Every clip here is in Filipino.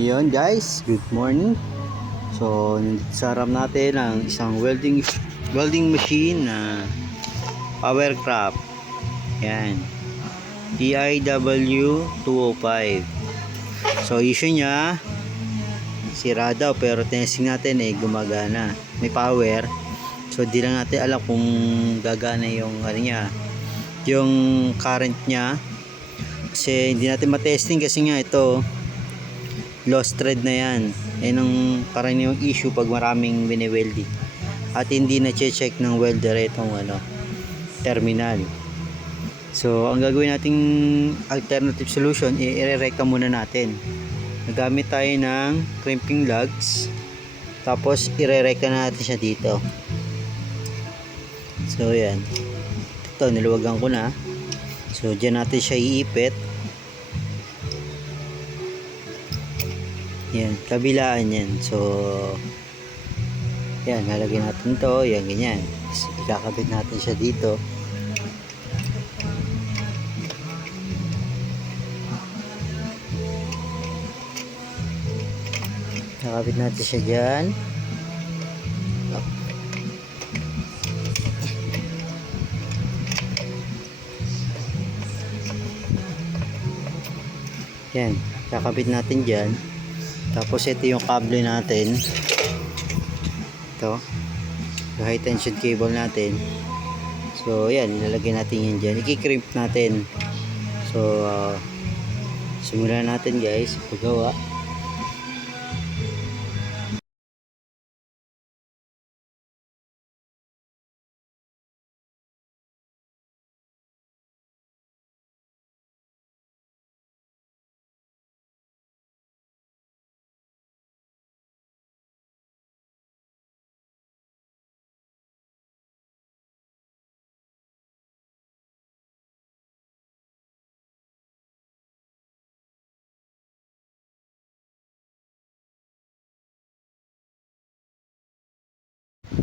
yun guys, good morning. So sa harap natin ang isang welding machine na Powercraft. Yan, TIW 205. So issue niya sira daw, pero testing natin gumagana, may power. So di lang natin alam kung gagana yung ano niya, yung current niya, kasi hindi natin matesting kasi nga ito lost thread na yan. Yan ang karaniwang issue pag maraming bine-welding at hindi na check ng welder itong terminal. So ang gagawin nating alternative solution, i-re-recta muna natin. Nagamit tayo ng crimping lugs, tapos i-re-recta natin siya dito. So yan, ito niluwagan ko na. So dyan natin siya iipit. Yan, kabilaan yan. So yan, lalagyan natin to. Yan, ganyan. So, ikakabit natin siya dito. Kakabit natin siya dyan. Yan, kakabit natin dyan. Tapos ito yung cable natin, ito yung high tension cable natin. So yan, ilalagay natin yan dyan, i-crimp natin. So simulan natin guys paggawa.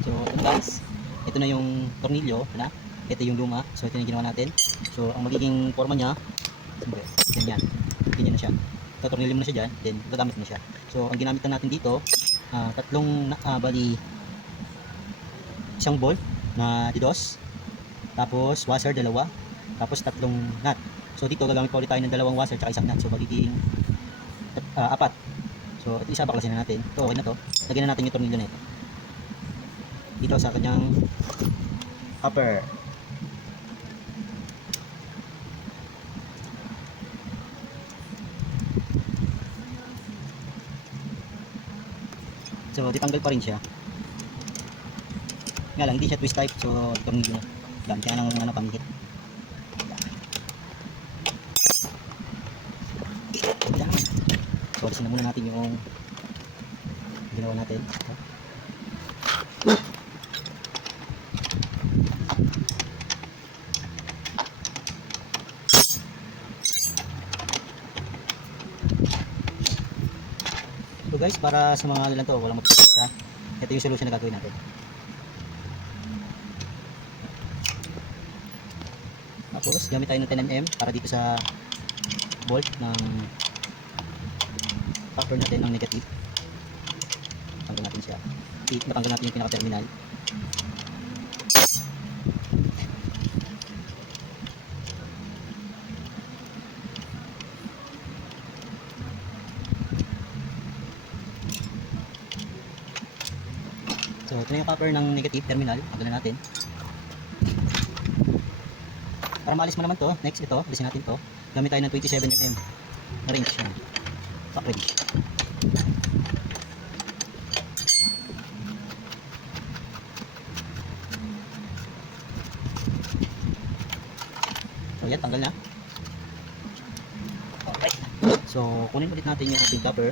So guys, ito na yung tornilyo na, ito yung luma. So ito yung ginawa natin. So ang magiging forma niya, ganyan, ganyan na siya. Tatornilyo mo na siya dyan, then gagamit mo na siya. So ang ginamit natin dito, tatlong bali, isang bolt na didos, tapos washer dalawa, tapos tatlong nut. So dito gagamit pa ulit tayo ng dalawang washer at isang nut. So magiging apat. So ito isa, baklasin na natin. Ito okay na to. Lagyan na natin yung tornilyo na ito dito sa kanyang upper. So ditanggal pa rin siya. Nga lang hindi siya twist type, so tornilyo lang kaya nang pamihit. So alisin na muna natin yung ginawa natin. So guys, para sa mga nilan to, walang mapipita, ito yung solution na gagawin natin. Tapos gamit tayo ng 10mm para dito sa bolt ng cover natin ng negative. Tanggal natin siya. Matanggal natin yung pinaka-terminal. So ito na yung copper ng negative terminal, tanggalin natin. Para maalis mo naman to, next ito, alisin natin to. Gamit tayo ng 27mm na wrench. Top wrench. So yan, tanggal na. Okay. So kunin ulit natin yung ating copper.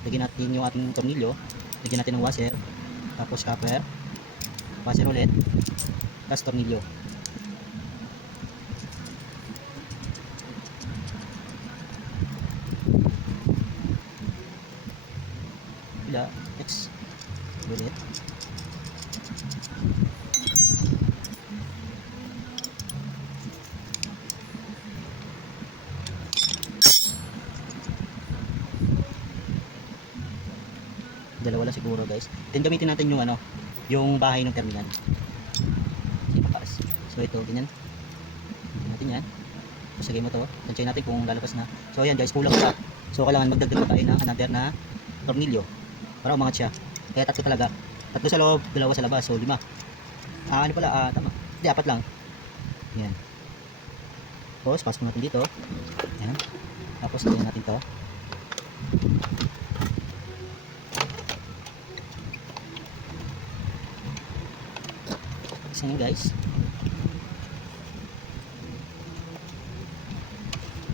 Lagyan natin yung ating tornilyo, lagyan natin ng washer, tapos copper, washer ulit, tapos tornilyo. Bila, next ulit. lang siguro guys. Then gamitin natin yung ano, yung bahay ng terminal. So ito, ganyan. Gamitin natin yan. So sagay mo to, tansyahin natin kung lalabas na. So ayan guys, kulang siya. So kailangan magdagdag tayo ng another na tornilyo para umangat siya. Kaya tatlo talaga. Tatlo sa loob, dalawa sa labas. So 5. Ano pala, tama. Hindi, 4 lang. Yan. Tapos, pasok natin dito. Yan. Tapos, lagyan natin to. Isa yun guys.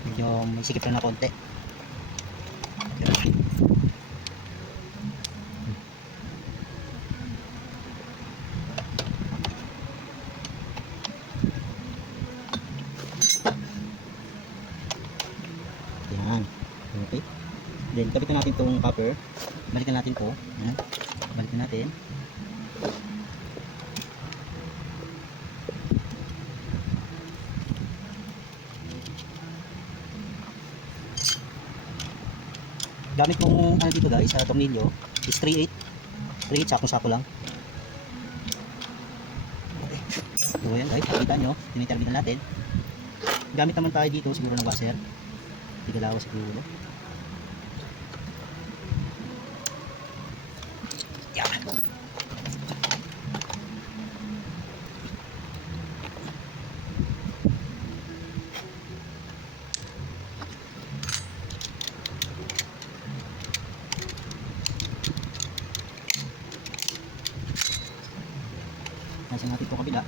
Medyo may sikip lang na konti. Yan. Okay. Then, kapitan natin itong copper. Balikan natin to. Yan. Balikan natin. Gamit kong ano dito guys, sa tornilyo is 3/8. 3/8, sakong-sako lang. Okay. So yan guys, pakita nyo, tiniterminal natin. Gamit naman tayo dito siguro ng washer. Tigalawa siguro. Yan. Nasa natin itong kabila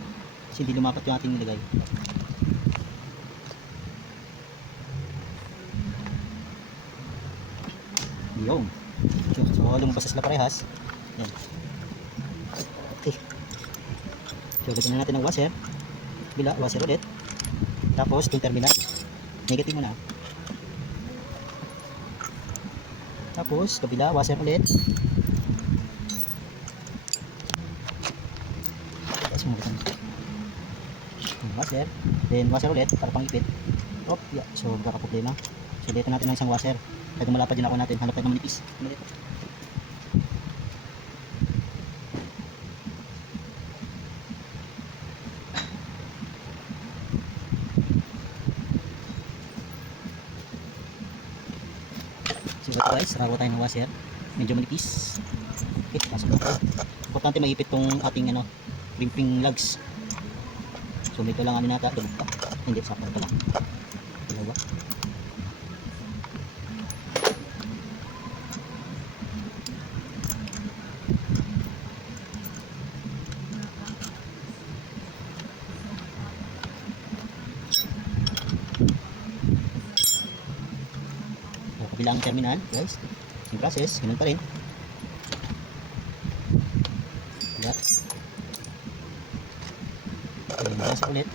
kasi hindi lumapat yung ating nilagay. Yung so lumabas sila parehas. Yan. Okay. So lagyan na natin ng washer. Bila, washer ulit. Tapos itong terminal negative muna. Tapos kabila, washer ulit. Washer, then washer ulit para pangipit. Yeah. So magkakaproblema. So dito natin ng isang washer. Kaya malapad din ako natin, hanap tayo ng manipis. So ito guys, sarawa tayo ng washer. Medyo manipis. Okay, pasok na tayo. Importante maipit tong ating ano, ring lugs. So may kailangan natin nata, hindi, sakto pala. Dalawa. So kabilang terminal guys, same process, ganun pa rin. Bawas ulit.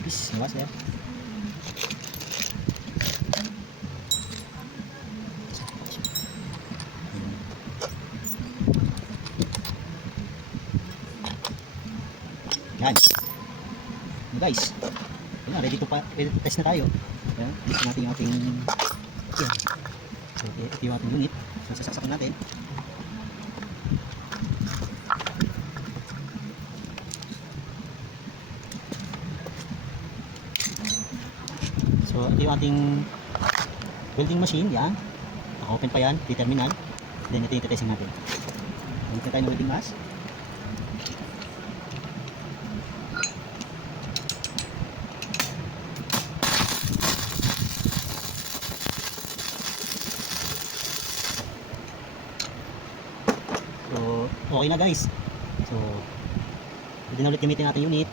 Bis, bawas ya. Yan. Guys, yan, ready to test na tayo. Yan, test natin yung ating yan. So, ito yung ating unit. So, sasaksakin natin. So, ito yung ating welding machine, yan. Naka-open pa yan, di terminal. Then, ito yung testing natin. Ito tayo ng welding mask. So, okay na guys. So, pwede na ulit gamitin natin unit.